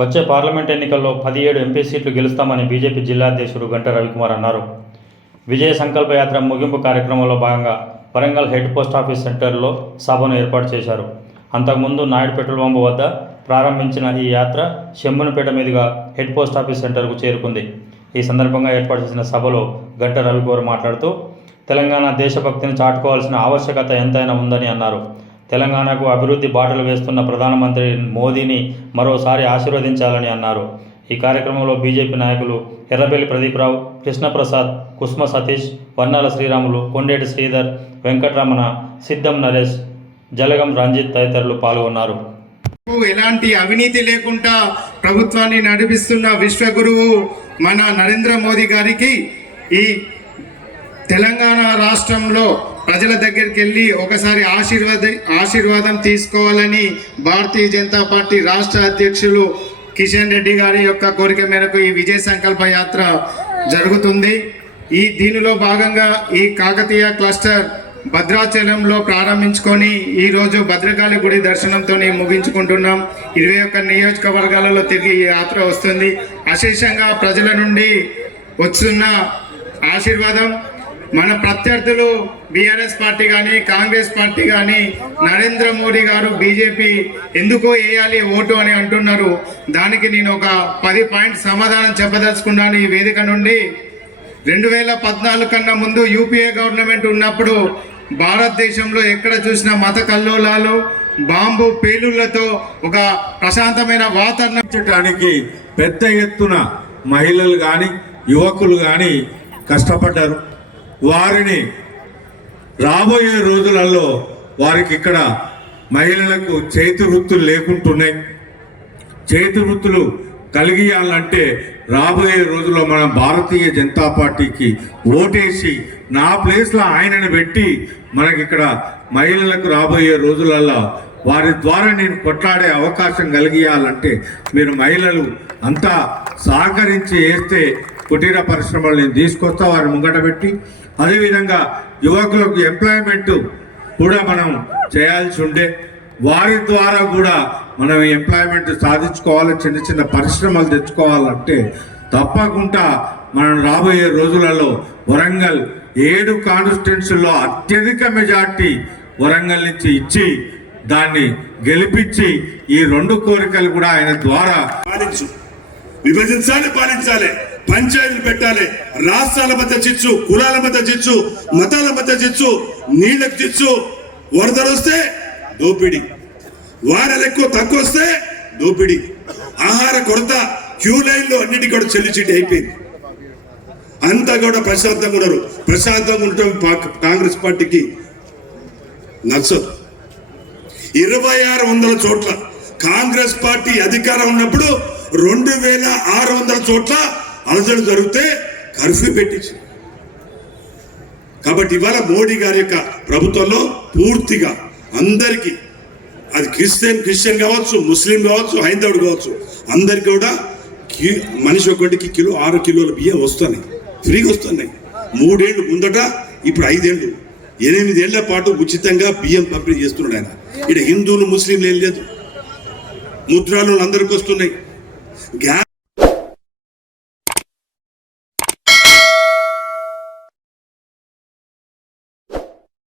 వచ్చే పార్లమెంట్ ఎన్నికల్లో పదిహేడు ఎంపీ సీట్లు గెలుస్తామని బీజేపీ జిల్లాధ్యక్షుడు గంట రవికుమార్ అన్నారు. విజయ సంకల్ప యాత్ర ముగింపు కార్యక్రమంలో భాగంగా వరంగల్ హెడ్ పోస్ట్ ఆఫీస్ సెంటర్లో సభను ఏర్పాటు చేశారు. అంతకుముందు నాయుడు పెట్రోల్ పంపు వద్ద ప్రారంభించిన ఈ యాత్ర శంభునపేట మీదుగా హెడ్ పోస్ట్ ఆఫీస్ సెంటర్కు చేరుకుంది. ఈ సందర్భంగా ఏర్పాటు చేసిన సభలో గంట రవికుమార్ మాట్లాడుతూ తెలంగాణ దేశభక్తిని చాటుకోవాల్సిన ఆవశ్యకత ఎంతైనా ఉందని అన్నారు. తెలంగాణకు అభివృద్ధి బాటలు వేస్తున్న ప్రధానమంత్రి మోదీని మరోసారి ఆశీర్వదించాలని అన్నారు. ఈ కార్యక్రమంలో బీజేపీ నాయకులు ఎర్రబెల్లి ప్రదీప్రావు కృష్ణప్రసాద్ కుస్మ సతీష్ వన్నాల శ్రీరాములు కొండేటి శ్రీధర్ వెంకటరమణ సిద్ధం నరేష్ జలగం రంజిత్ తదితరులు పాల్గొన్నారు. ఎలాంటి అవినీతి లేకుండా ప్రభుత్వాన్ని నడిపిస్తున్న విశ్వగురువు మన నరేంద్ర మోదీ గారికి ఈ తెలంగాణ రాష్ట్రంలో ప్రజల దగ్గరికి వెళ్ళి ఒకసారి ఆశీర్వాద ఆశీర్వాదం తీసుకోవాలని భారతీయ జనతా పార్టీ రాష్ట్ర అధ్యక్షులు కిషన్ రెడ్డి గారి యొక్క కోరిక మేరకు ఈ విజయ సంకల్ప యాత్ర జరుగుతుంది. ఈ దీనిలో భాగంగా ఈ కాకతీయ క్లస్టర్ భద్రాచలంలో ప్రారంభించుకొని ఈరోజు భద్రకాళి గుడి దర్శనంతో ముగించుకుంటున్నాం. ఇరవై ఒక్క నియోజకవర్గాలలో తిరిగి ఈ యాత్ర వస్తుంది. అశేషంగా ప్రజల నుండి వస్తున్న ఆశీర్వాదం మన ప్రత్యర్థులు బీఆర్ఎస్ పార్టీ కానీ కాంగ్రెస్ పార్టీ కానీ నరేంద్ర మోడీ గారు బీజేపీ ఎందుకో వేయాలి ఓటు అని అంటున్నారు. దానికి నేను ఒక పది పాయింట్ సమాధానం చెప్పదలుచుకున్నాను ఈ వేదిక నుండి. రెండు వేల పద్నాలుగు కన్నా ముందు యూపీఏ గవర్నమెంట్ ఉన్నప్పుడు భారతదేశంలో ఎక్కడ చూసినా మత కల్లోలాలు బాంబు పేలుళ్ళతో ఒక ప్రశాంతమైన వాతావరణం పెద్ద ఎత్తున మహిళలు కానీ యువకులు కానీ కష్టపడ్డారు. వారిని రాబోయే రోజులలో వారికి ఇక్కడ మహిళలకు చేతి వృత్తులు లేకుంటున్నాయి. చేతి వృత్తులు కలిగియాలంటే రాబోయే రోజుల్లో మన భారతీయ జనతా పార్టీకి ఓటేసి నా ప్లేస్లో ఆయనను పెట్టి మనకి ఇక్కడ మహిళలకు రాబోయే రోజులలో వారి ద్వారా నేను కొట్లాడే అవకాశం కలిగియాలంటే మీరు మహిళలు అంతా సహకరించి వేస్తే కుటీర పరిశ్రమలు నేను తీసుకొస్తా వారిని ముంగట పెట్టి అదేవిధంగా యువకులకు ఎంప్లాయ్మెంట్ కూడా మనం చేయాల్సి ఉండే వారి ద్వారా కూడా మనం ఎంప్లాయ్మెంట్ సాధించుకోవాలి చిన్న చిన్న పరిశ్రమలు తెచ్చుకోవాలంటే తప్పకుండా మనం రాబోయే రోజులలో వరంగల్ ఏడు కాన్స్టిట్యున్సీల్లో అత్యధిక మెజార్టీ వరంగల్ నుంచి ఇచ్చి దాన్ని గెలిపించి ఈ రెండు కోరికలు కూడా ఆయన ద్వారా పాలించు. విభజించాలి పాలించాలి. పంచాయతీలు పెట్టాలి. రాష్ట్రాల మధ్య చిచ్చు కులాల మధ్య చిచ్చు మతాల మధ్య చిచ్చు నీళ్ళకు చిచ్చు వరదలు వస్తే దోపిడి. వారలు ఎక్కువ తక్కువ వస్తే దోపిడి. ఆహార కొరత క్యూ లైన్లో అన్నిటి కూడా చెల్లి చీటి అయిపోయింది. అంతా కూడా ప్రశాంతంగా ఉన్నారు. ప్రశాంతంగా ఉండటం కాంగ్రెస్ పార్టీకి నచ్చదు. ఇరవై ఆరు వందల చోట్ల కాంగ్రెస్ పార్టీ అధికారం ఉన్నప్పుడు రెండు వేల ఆరు వందల చోట్ల అలజడి జరిగితే కర్ఫ్యూ పెట్టించి. కాబట్టి ఇవాళ మోడీ గారి యొక్క ప్రభుత్వంలో పూర్తిగా అందరికీ అది క్రిస్టియన్ క్రిస్టియన్ కావచ్చు ముస్లిం కావచ్చు హైందవుడు కావచ్చు అందరికి కూడా మనిషి ఒకటికి కిలో ఆరు కిలోల బియ్యం వస్తున్నాయి. ఫ్రీగా వస్తున్నాయి. మూడేళ్ళు ముందట ఇప్పుడు ఐదేళ్ళు. ఎనిమిదేళ్ళ పాటు ఉచితంగా బియ్యం పంపిణీ చేస్తున్నాడు ఆయన. ఇక్కడ హిందువులు ముస్లింలు ఏం లేదు. ముద్రాలు అందరికి వస్తున్నాయి. గ్యా